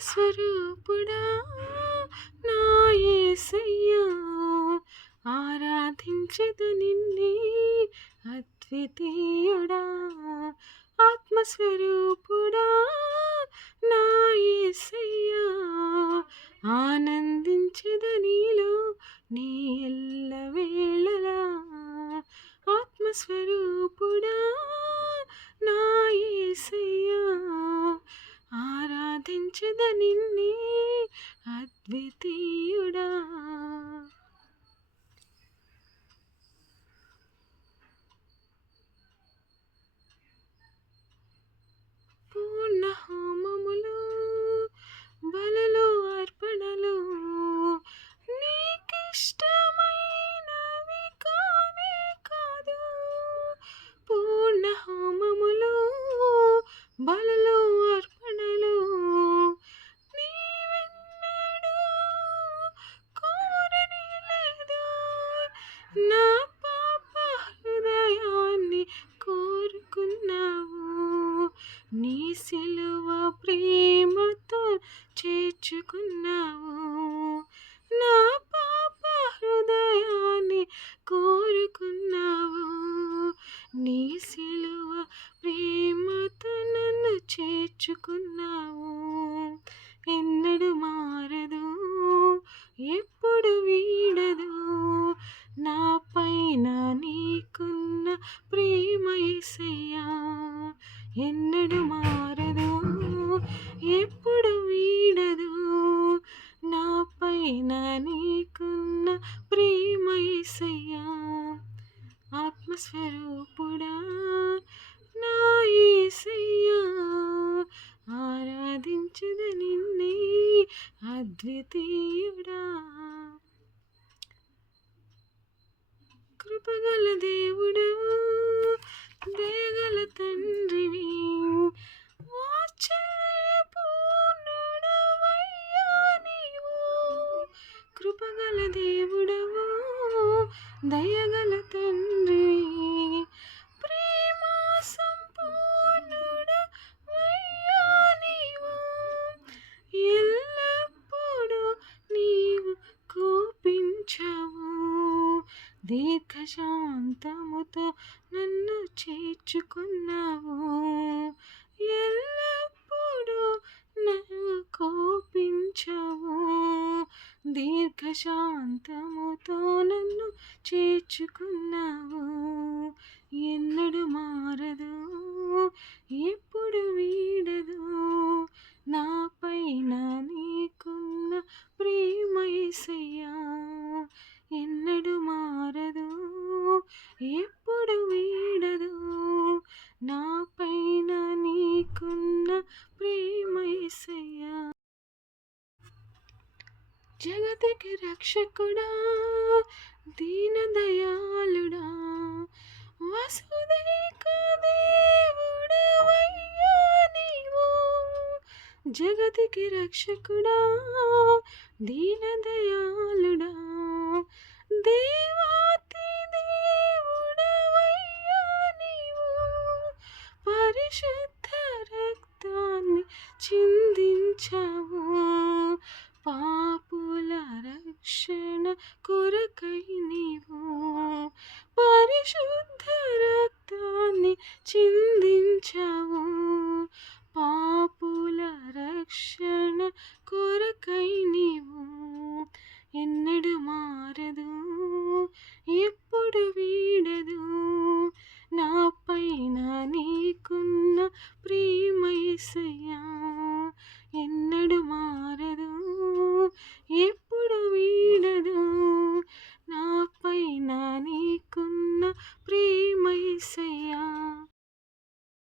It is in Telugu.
స్వరూపుడా నా ఏసయ్యా ఆరాధించదు నిన్నే అద్వితీయుడా ఆత్మస్వరూపుడా నా ఏసయ్యా ఆనందించదు నీలో నీ ఎల్ల వేళలా ఆత్మస్వరూపుడా నా ఏసయ్యా. అద్వితీయుడా విలువ ప్రేమతో చేర్చుకున్నావు. నా పాప హృదయాన్ని కోరుకున్నావు. నీ సిలువ ప్రేమతో నన్ను చేర్చుకున్నావు. ఎన్నడు మారదు ఎప్పుడు వీడదు. నా పైన నీకున్న ప్రేమ ఎన్నడు మా పైన నీకున్న ప్రేమ ఆత్మస్వరూపుడా నా ఈసయ్యా ఆరాధించద నిన్నే అద్వితీయుడా. కృపగల దేవుడా దయగల తండ్రి ప్రేమ సంపూర్ణుడ నీవు. ఎల్లప్పుడూ నీవు కోపించవు. దీర్ఘశాంతముతో నన్ను చేర్చుకున్నావు. ఎల్లప్పుడూ నన్ను దీర్ఘశాంతముతో నన్ను చేర్చుకున్నావు. జగతికి రక్షకుడా దీన దయాళుడా వసుదైక దేవుడవయ్యా నీవు జగతికి రక్షకుడా దీన దయాళుడా దేవాతి దేవుడవయ్యా నీవు పరిశుద్ధ రక్తాన్ని చిందించా. పరిశుద్ధ రక్తాన్ని చిందించావు